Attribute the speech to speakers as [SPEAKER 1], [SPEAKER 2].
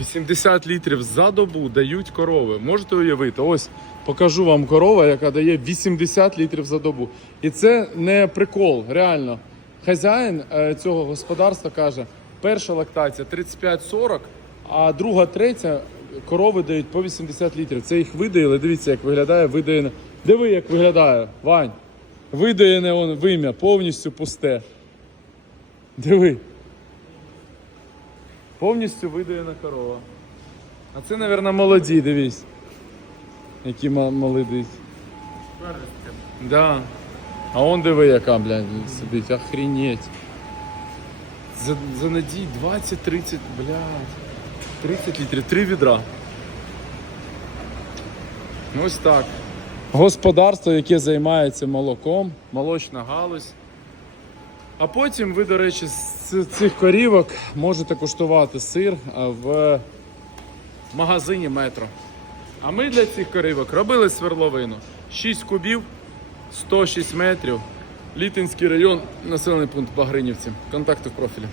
[SPEAKER 1] 80 літрів за добу дають корови. Можете уявити? Ось покажу вам корова, яка дає 80 літрів за добу. І це не прикол, реально. Хазяїн е, цього господарства каже: перша лактація 35-40, а друга, третя корови дають по 80 літрів. Це їх видаїли. Дивіться, як виглядає видаєне. Диви, як виглядає, Вань. Видаєне вим'я, повністю пусте. Диви. Повністю видаєна корова. А це, мабуть, молоді, дивись. Які молоді. Да. А он диви, яка, блядь, сидить, охренеть. За, за надій 20-30, блядь. 30 літрів, три відра. Ось так. Господарство, яке займається молоком, молочна галузь. А потім ви, до речі, з цих корівок можете куштувати сир в магазині метро. А ми для цих корівок робили сверловину. 6 кубів, 106 метрів. Літинський район, населений пункт Багринівці. Контакти в профілі.